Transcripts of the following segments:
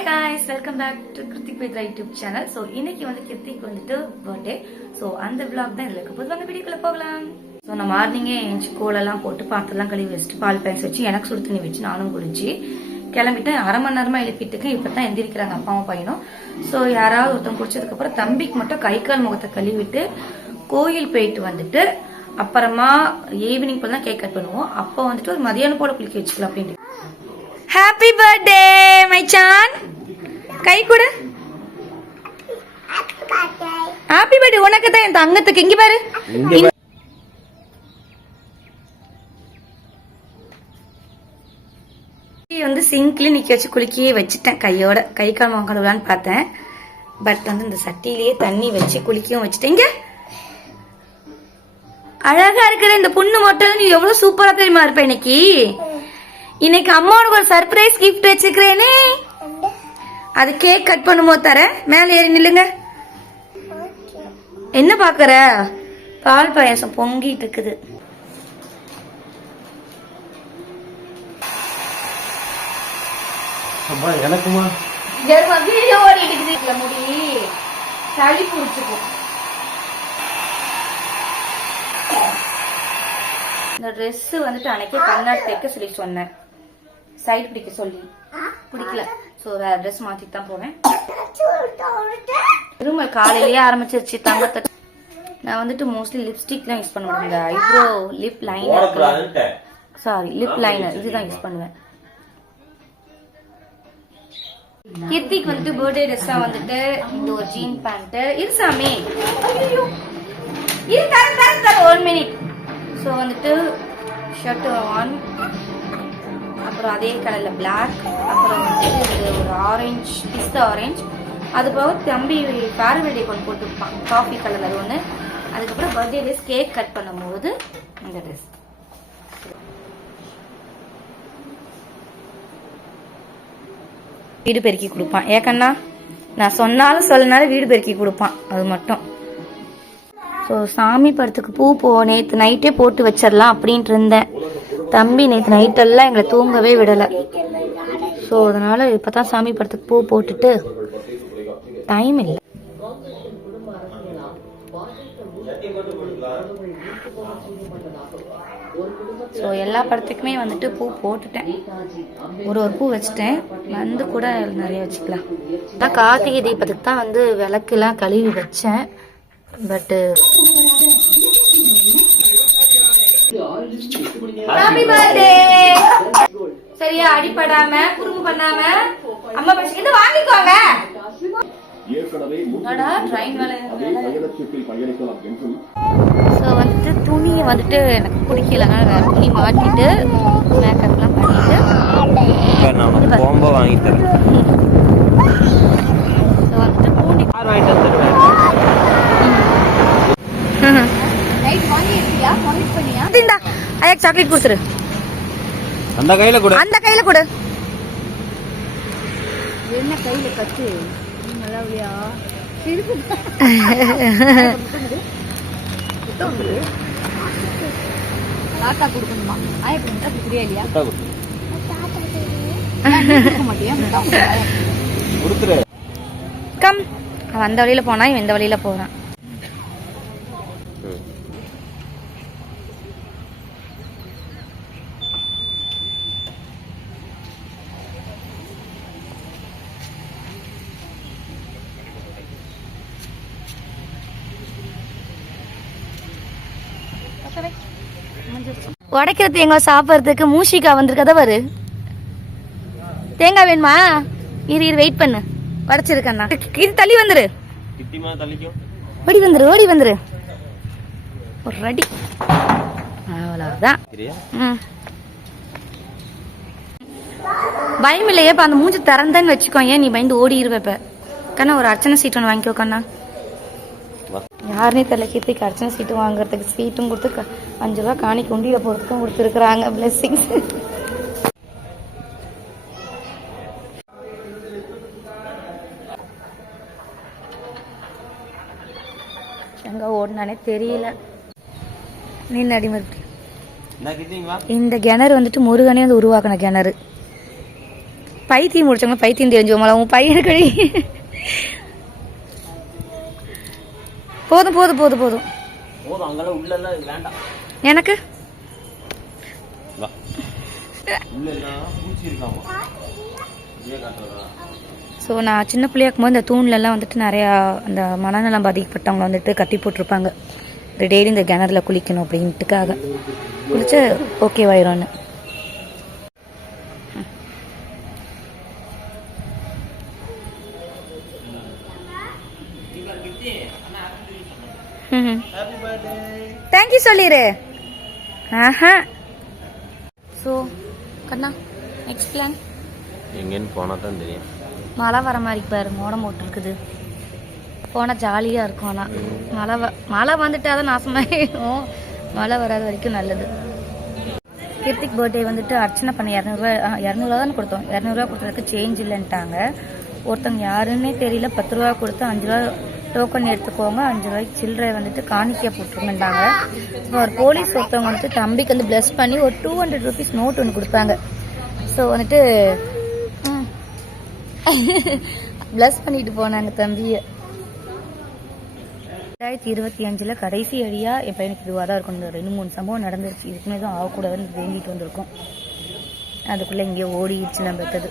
Hi guys, welcome back to Krithik Vedra YouTube channel. So இன்னைக்கு வந்து கிருத்திக் வந்துட்டு birthday. So அந்த vlog தான் இதுல இருக்கு. வாங்க வீடியோக்குள்ள போகலாம். So நான் மார்னிங்கே எஞ்சி கோலெல்லாம் போட்டு பாத்திரம்லாம் கழுவி வச்சுட்டு பால் பேக்ஸ் வச்சு எனக்கு சுடு தண்ணி வச்சு நானும் குளிச்சு கிளம்பிட்டேன். அரை மணி நேரமா எழுப்பிட்டுக்கு இப்பதான் எந்திரிக்கிறாங்க அப்பாவும் பையனும். ஸோ யாராவது ஒருத்தவங்க குடிச்சதுக்கு அப்புறம் தம்பிக்கு மட்டும் கை கால் முகத்தை கழுவிட்டு கோயில் போயிட்டு வந்துட்டு அப்புறமா ஈவினிங் போல தான் கேக் கட் பண்ணுவோம். அப்போ வந்துட்டு ஒரு மதியானம் போல குளிக்க வச்சுக்கலாம் அப்படின்ட்டு. ஹாப்பி பர்த்டே மை சான், கை கொடு. ஹாப்பி பர்த்டே உனக்கு தான், என் தங்கத்துக்கு. இங்க பாரு, வந்து சிங்க்ல நிக்க வச்சு குளிக்கவே வச்சுட்டேன். கையோட கை கால் முகம் கழுவலான்னு பார்த்தேன். பட் வந்து இந்த சட்டிலேயே தண்ணி வச்சு குளிக்கவும் வச்சுட்டேன். இங்க அழகா இருக்கிற இந்த பொண்ணு மட்டும் நீ எவ்வளவு சூப்பரா தெரியுமா இருப்ப. இன்னைக்கு அம்மாவுக்கு ஒரு சர்ப்ரைஸ் கிஃப்ட் வச்சுக்கிறேனே, அது கேக் கட் பண்ணும்போது தரேன். மேல ஏறி நில்லுங்க. என்ன பாக்குற? பால் பாயாசம் பொங்கிட்டு இருக்குது. எனக்குமா முடி சளி பிடிச்சுக்கும். இந்த ட்ரெஸ் வந்துட்டு அன்னைக்கு கண்ணாடி தைக்க சொல்லி சொன்னேன், சைட் பிடிக்க சொல்லி பிடிக்கல. ஸோ வேற ட்ரெஸ் மாத்திட்டு தான் போவேன். திரும்ப காலையிலேயே ஆரம்பிச்சிருச்சு தங்கத்தை. நான் வந்துட்டு மோஸ்ட்லி லிப்ஸ்டிக் தான் யூஸ் பண்ணுவேன். இந்த eyebrow lip liner, sorry lip liner இதுதான் யூஸ் பண்ணுவேன். கிருத்திக் வந்துட்டு பர்த்டே ட்ரெஸ்ஸா வந்துட்டு இந்த ஒரு ஜீன் பேண்ட் இருசாமி. இது தர 1 மினிட். ஸோ வந்துட்டு ஷர்ட் ஆன், அப்புறம் அதே கலர்ல பிளாக், அப்புறம் வந்துட்டு ஒரு ஆரஞ்சு, பிஸ்தா ஆரஞ்சு. அது போக தம்பி ஃபேர்வெல் டே கொண்டு போட்டுருப்பான் காஃபி கலர், அது ஒன்று. அதுக்கப்புறம் பர்த்டே ட்ரெஸ் கேக் கட் பண்ணும்போது இந்த ட்ரெஸ். வீடு பெருக்கி கொடுப்பான். ஏக்கண்ணா நான் சொன்னாலும் சொல்லனாலும் வீடு பெருக்கி கொடுப்பான், அது மட்டும். ஸோ சாமி படத்துக்கு பூ நேற்று நைட்டே போட்டு வச்சிடலாம் அப்படின்ட்டு இருந்தேன். தம்பி நேற்று நைட்டெல்லாம் எங்களை தூங்கவே விடலை. ஸோ அதனால இப்போ தான் சாமி படத்துக்கு பூ போட்டுட்டு டைம் இல்லை. ஸோ எல்லா படத்துக்குமே வந்துட்டு பூ போட்டுட்டேன். ஒரு பூ வச்சுட்டேன், வந்து கூட நிறைய வச்சுக்கலாம். நான் கார்த்திகை தீபத்துக்கு தான் வந்து விளக்குலாம் கழுவி வச்சேன். But happy birthday. சரியா, அடிபடாம குறும்பு பண்ணாம அம்மா பசிக்கிட்டு வாங்கிக்கோங்க. ஸோ வந்துட்டு துணியை வந்துட்டு எனக்கு பிடிக்கலன்னா வேற துணி மாட்டிட்டு மேக்கப்லாம் பண்ணிட்டு வாங்கி தரேன். ஸோ வந்துட்டு பூண்டி சாக்லேட் கொடுத்துரு. அந்த கையில கொடு, அந்த கையில கொடு. என்ன கையில கட்டு நல்லாவியா இருக்கு. டாட்டா கொடுக்கணுமா? ஆயப்பா புரியா இல்லையா? கம். அவன் அந்த வழியில போனா இவன் இந்த வழியில போறான். உடைக்கிற தேங்காய் சாப்பிட்றதுக்கு மூஷிகா வந்திருக்கத வரு. தேங்காய் வேணுமா? இரு வெயிட் பண்ணு, உடைச்சிருக்கண்ணா. இது தள்ளி வந்துரு, ஓடி வந்துரு, ஓடி வந்துரு. ஒரு ரெடி, அவ்வளவுதான். பயம் இல்லையே. அந்த மூஞ்சி திறந்தேன்னு வச்சுக்கோ, ஏன் நீ பயந்து ஓடிடுவேப்ப. கண்ணா ஒரு அர்ச்சனை சீட் ஒன்று வாங்கிக்கோ கண்ணா. யாருனே தெரியல, கீர்த்திக்கு அர்ச்சனை சீட்டு வாங்குறதுக்கு சீட்டும் கொடுத்து 5 ரூபா காணிக்கு உண்டியில போறதுக்கும் கொடுத்துருக்குறாங்க. பிளெஸிங்ஸ். எங்க ஓடினானே தெரியல. நின்று அடிமறுபடி இந்த கிணறு வந்துட்டு முருகனே வந்து உருவாக்கின கிணறு. பைத்தியம் முடிச்சவங்க பைத்தியம் தெரிஞ்சுவோம்ல உன் பையனுக்கு போதும் போதும் போதும் போதும் போதும் அங்கெல்லாம் உள்ளெல்லாம் வேண்டாம் எனக்கு உள்ளெல்லாம் பூச்சி இருக்காமா ஸோ நான் சின்ன பிள்ளையாக்கும் போது இந்த தூண்லலாம் வந்துட்டு நிறையா அந்த மனநலம் பாதிக்கப்பட்டவங்க வந்துட்டு கட்டி போட்டிருப்பாங்க டெய்லி இந்த கிணறுல குளிக்கணும் அப்படின்ட்டுக்காக குளிச்சு ஓகேவாயிரும்னு. தேங்க்யூ சொல்லிடு. ஆஹா. ஸோ கண்ணா நெக்ஸ்ட் பிளான் எங்கேன்னு போனால் தான் தெரியும். மழை வர மாதிரி பாரு மோடம் போட்டுருக்குது. போனால் ஜாலியாக இருக்கும். ஆனால் மழை வந்துட்டு தான் நாசமாயிடும். மழை வராத வரைக்கும் நல்லது. கிருத்திக் பர்த்டே வந்துட்டு அர்ச்சனை பண்ண 200 தான் கொடுத்தோம். 200 கொடுத்ததுக்கு சேஞ்ச் இல்லைன்ட்டாங்க. ஒருத்தவங்க யாருன்னே தெரியல. 10 ரூபா கொடுத்து 5 ரூபா டோக்கன் எடுத்துக்கோங்க, 5 ரூபாய்க்கு சில்லறை வந்துட்டு காணிக்க போட்டுருந்தாங்க. ஒரு போலீஸ் ஒருத்தவங்க வந்துட்டு தம்பிக்கு வந்து பிளஸ் பண்ணி ஒரு 200 ருபீஸ் நோட் ஒன்று கொடுப்பாங்க. ஸோ வந்துட்டு பிளஸ் பண்ணிட்டு போனாங்க தம்பியை. 2025 கடைசி அடியா என் பையனுக்கு இதுவாக தான் இருக்கும். 2-3 சம்பவம் நடந்துருச்சு. இதுக்குமே தான் ஆகக்கூடாதுன்னு வேண்டிட்டு வந்திருக்கோம். அதுக்குள்ளே எங்கேயோ ஓடிடுச்சு நம்ம பெற்றது.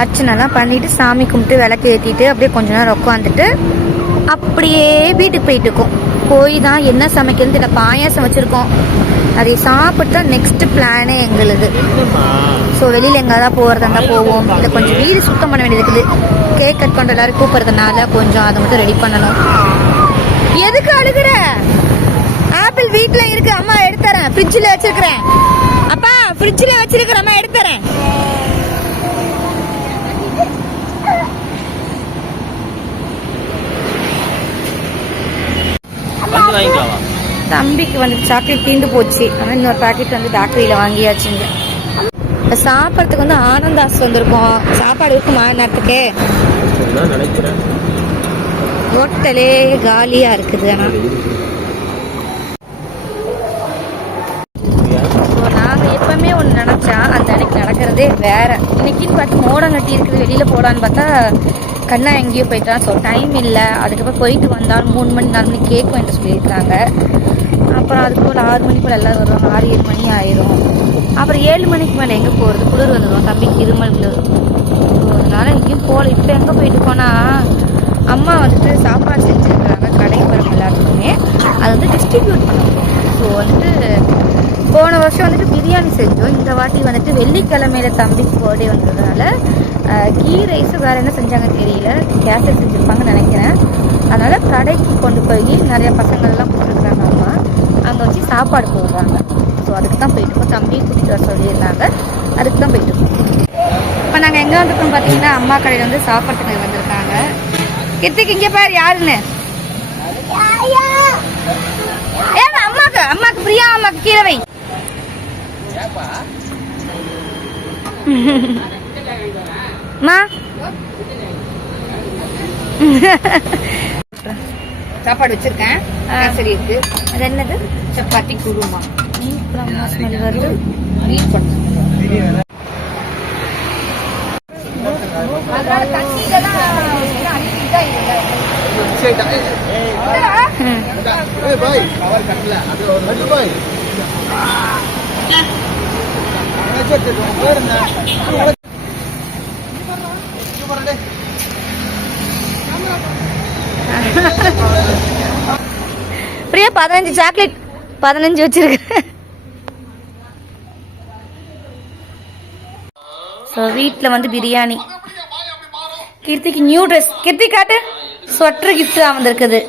அர்ச்சனைலாம் பண்ணிட்டு சாமி கும்பிட்டு விளக்கு ஏற்றிட்டு அப்படியே கொஞ்ச நேரம் உட்காந்துட்டு அப்படியே வீட்டுக்கு போயிட்டு இருக்கோம். போய் தான் என்ன சமைக்கிறது இல்லை, பாயாசம் வச்சுருக்கோம். அதை சாப்பிட்டு தான் நெக்ஸ்ட் பிளானே எங்களுது. ஸோ வெளியில் எங்கேயாவது போகிறதா இருந்தால் போவோம். இல்லை கொஞ்சம் வீடு சுத்தம் பண்ண வேண்டியது இருக்குது. கேக் கட் பண்ணுற எல்லாரும் கூப்பிட்றதுனால கொஞ்சம் அதை மட்டும் ரெடி பண்ணணும். எதுக்கு அழுகுற? ஆப்பிள் வீட்டில் இருக்கு, அம்மா எடுத்துறேன். ஃப்ரிட்ஜில் வச்சிருக்கிறேன். அப்பா ஃப்ரிட்ஜில் வச்சிருக்கிறேன், அம்மா எடுத்துறேன். தம்பிக்கு வந்து சாக்லேட் தீண்டு போச்சு. ஆனால் இன்னொரு பாக்கெட் வந்து பேக்கரியில் வாங்கியாச்சுங்க. சாப்பிட்றதுக்கு வந்து ஆனந்தாஸ் வந்திருக்கோம். சாப்பாடு இருக்குமா நேரத்துக்கு? ஹோட்டலே காலியா இருக்குது. ஆனால் நாங்கள் எப்பவுமே ஒன்று நினைச்சா அந்த அன்னைக்கு நடக்கிறதே வேற. இன்னைக்குன்னு பார்த்து மோடம் கட்டி இருக்குது, வெளியில போடான்னு பார்த்தா கண்ணா எங்கேயோ போயிட்டான். ஸோ டைம் இல்லை. அதுக்கப்புறம் போயிட்டு வந்தாலும் 3 மணி 4 மணி கேக் வாங்கிட்டு சொல்லியிருக்காங்க. அப்புறம் அதுக்கு ஒரு 6 மணி போல் எல்லோரும் வருவாங்க. 6-7 மணி ஆயிரும். அப்புறம் 7 மணிக்கு மேலே எங்கே போகிறது? குளிர் வந்துடும், தம்பிக்கு இருமல். ஸோ அதனால எங்கேயும் போகல. இப்போ எங்கே போயிட்டு போனால் அம்மா வந்துட்டு சாப்பாடு செஞ்சுருக்குறாங்க கடைக்கு வரும் எல்லாத்துக்குமே. அது வந்து டிஸ்ட்ரிபியூட் பண்ணணும். ஸோ வந்துட்டு போன வருஷம் வந்துட்டு பிரியாணி செஞ்சோம். இந்த வாட்டி வந்துட்டு வெள்ளிக்கிழமையில தம்பிக்கு பர்த்டே வந்ததுனால கீ ரைஸ் வேறு என்ன செஞ்சாங்கன்னு தெரியல, கேசட் செஞ்சுருப்பாங்கன்னு நினைக்கிறேன். அதனால் கடைக்கு கொண்டு போய் நிறைய பசங்கள்லாம் போட்டுருக்குறாங்க அம்மா. அங்கே வச்சு சாப்பாடு போடுறாங்க. ஸோ அதுக்கு தான் போயிட்டுருக்கோம். தம்பியை கூட்டிகிட்டு வர சொல்லியிருந்தாங்க, அதுக்கு தான் போயிட்டுருக்கோம். இப்போ நாங்கள் எங்கே வந்துருக்கோம் பார்த்தீங்கன்னா அம்மா கடையில் வந்து சாப்பாட்டுக்கு வந்திருக்காங்க. கிருத்திக் இங்கே பாரு யாருன்னு. ஏன் அம்மாக்கு பிரியா அம்மாக்கு கீழே வை. மா சாப்பாடு வச்சிருக்கேன். சரி இருக்கு. அது என்னது? சப்பாத்தி குருமா. ஸ்மெல் வருது. மீட் பண்ணு. பிரியா 15 சாக்லேட் 15 வச்சிருக்கு. ஸோ வீட்டில் வந்து பிரியாணி. கீர்த்திக்கு நியூ ட்ரெஸ். கீர்த்தி காட்டு. ஸ்வெட்டர் கிஃப்ட் வந்திருக்குது.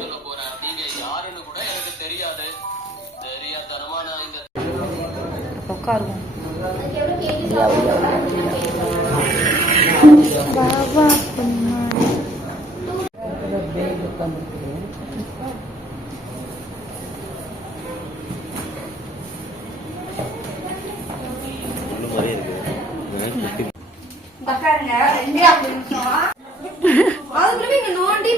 உட்காருவோம். நோண்டி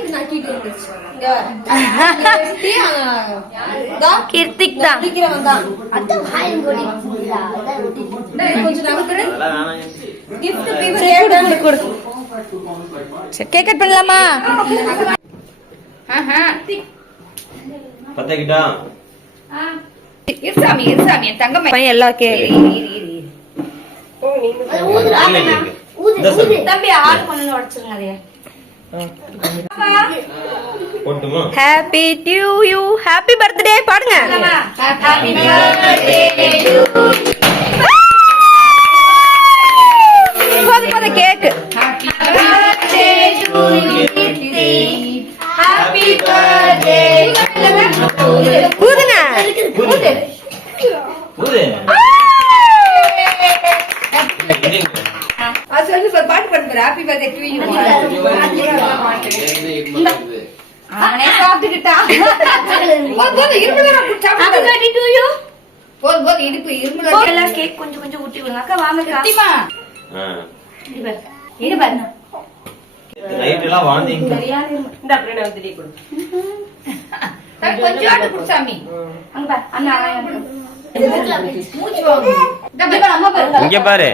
கிருத்திக் தான். கேக் கட் பண்ணலாமா? பத்தக்கிட்டா இருசாமி என் தங்கம்மா பையன் எல்லா தம்பி ஆறு பண்ணு உடச்சிருங்க அதையே. போட்டுமா? Happy to you, happy birthday பாடுங்க. ஹாப்பி பர்த்டே டு போது cake. Happy birthday to you Kruthi, happy birthday. ஊதுங்க ஊது. ஊது. சொல்லு பாட்டு பாடுற ஹாப்பி பர்த்டே டு யூ. அவனே சாப்பிட்டுக்கிட்டான். போதும் இரும்புல ஹாப்பி பர்த்டே டு யூ. போதும் இடுப்பு இரும்புல எல்லாம் கேக் கொஞ்சம் கொஞ்சம் ஊட்டி விடுங்க. அக்கா வாங்க சத்தியமா இது பாருங்க. நைட் எல்லாம் வாந்திங்க. கொஞ்சம் ஆட்டு குடிச்சாமி அங்க பாரு அண்ணா மூச்சு வாங்க. அம்மா பாரு இங்க பாரு.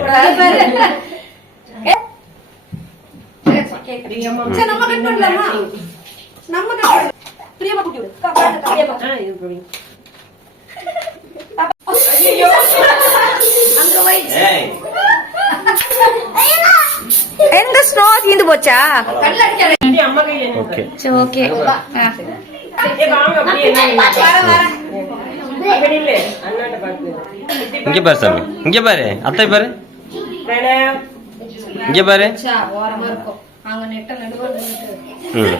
சரி நம்ம கட் பண்ணலாமா? நம்ம கட் பிரியமா குட்டி விடு. ஐயோ அங்க வை. ஏய் எந்த ஸ்னோ தீந்து போச்சா? கல்ல அடிக்காத. ஓகே. சரி ஓகே. இங்க பாரு சாமி. இங்க பாரு. அத்தை பாரு. இங்க பாரு. ஓரமா இருக்கும். அங்க நெட்ட நடுவுல ம்.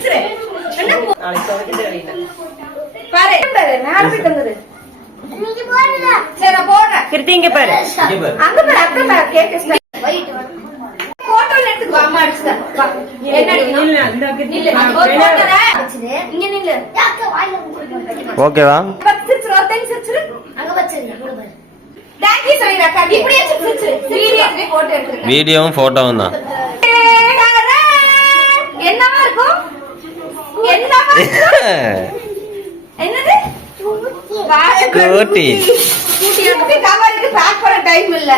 பாரு மேல போய் தந்தது. சரி நான் போடுறேன். கிருத்தி இங்க பாரு. இங்க பாரு. அங்க பாரு அக்கா பாரு கேக் ஸ்டார்ட். போட்டோ எடுத்துக்கு அம்மா அடிச்சுதா. என்ன நில்லு நான் ஒரு போட்டோ தரேன். இங்க நில்லு. ஓகேவா? சிரிச்சுரு ஒரு டைம் சிரிச்சுரு. அங்க வச்சிருங்க கூட பாரு. தேங்க் யூ சொல்லிரா அக்கா. இப்படியே சிரிச்சுரு. சீரியஸ்லி போட்டோ எடுத்துக்க. வீடியோவும் போட்டோவும் தான். என்னவா இருக்கும்? என்னவா என்னது? ஸ்கூட்டி. ஸ்கூட்டி எடுத்து கவருக்கு பேக் பண்ண டைம் இல்ல.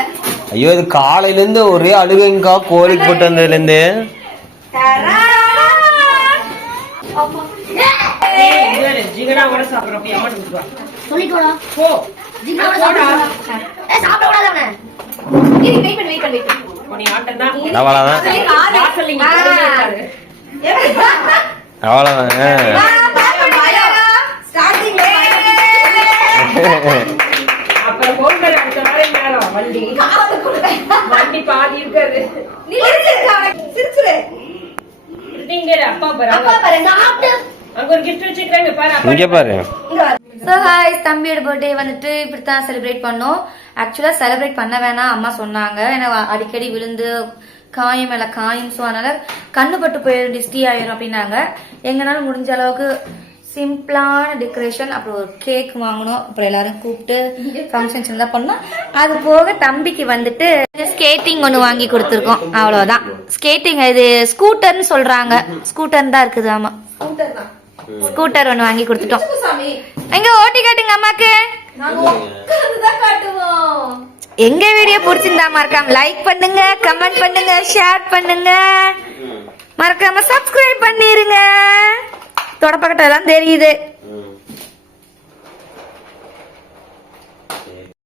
ஐயோ இது காலையில இருந்து ஒரே அழுகைங்கா. கோழிக்கு போட்டு வந்ததுல இருந்து. அவ்வளவுதான். அவ்வளவுதான். இங்க பாரு. ஸோ ஹாய், தம்பியோட பர்த்டே வந்துட்டு இப்படித்தான் செலிப்ரேட் பண்ணோம். ஆக்சுவலா செலிப்ரேட் பண்ண வேணாம் அம்மா சொன்னாங்க. ஏன்னா அடிக்கடி விழுந்து காயம் மேல காயம், ஸோ அதனால கண்ணு பட்டு போயிடும், டிஸ்டி ஆயிரும் அப்படின்னாங்க. எங்கனால முடிஞ்ச அளவுக்கு சிம்பிளான டெக்கரேஷன், அப்புறம் ஒரு கேக் வாங்கணும், அப்புறம் எல்லாரும் கூப்பிட்டு ஃபங்க்ஷன்ஸ் தான் பண்ணோம். அது போக தம்பிக்கு வந்துட்டு ஸ்கேட்டிங் ஒன்று வாங்கி கொடுத்துருக்கோம், அவ்வளோதான். ஸ்கேட்டிங் இது ஸ்கூட்டர்னு சொல்றாங்க, ஸ்கூட்டர் தான் இருக்குது. ஆமா ஸ்கூட்டர் ஒன்று வாங்கி கொடுத்துட்டோம். எங்க ஓட்டி காட்டுங்க அம்மாக்கு. எங்க வீடியோ பிடிச்சிருந்தா மறக்காம லைக் பண்ணுங்க, கமெண்ட் பண்ணுங்க, ஷேர் பண்ணுங்க, மறக்காம சப்ஸ்கிரைப் பண்ணிருங்க. தொடப்பக்கட்டெல்லாம் தெரியுது.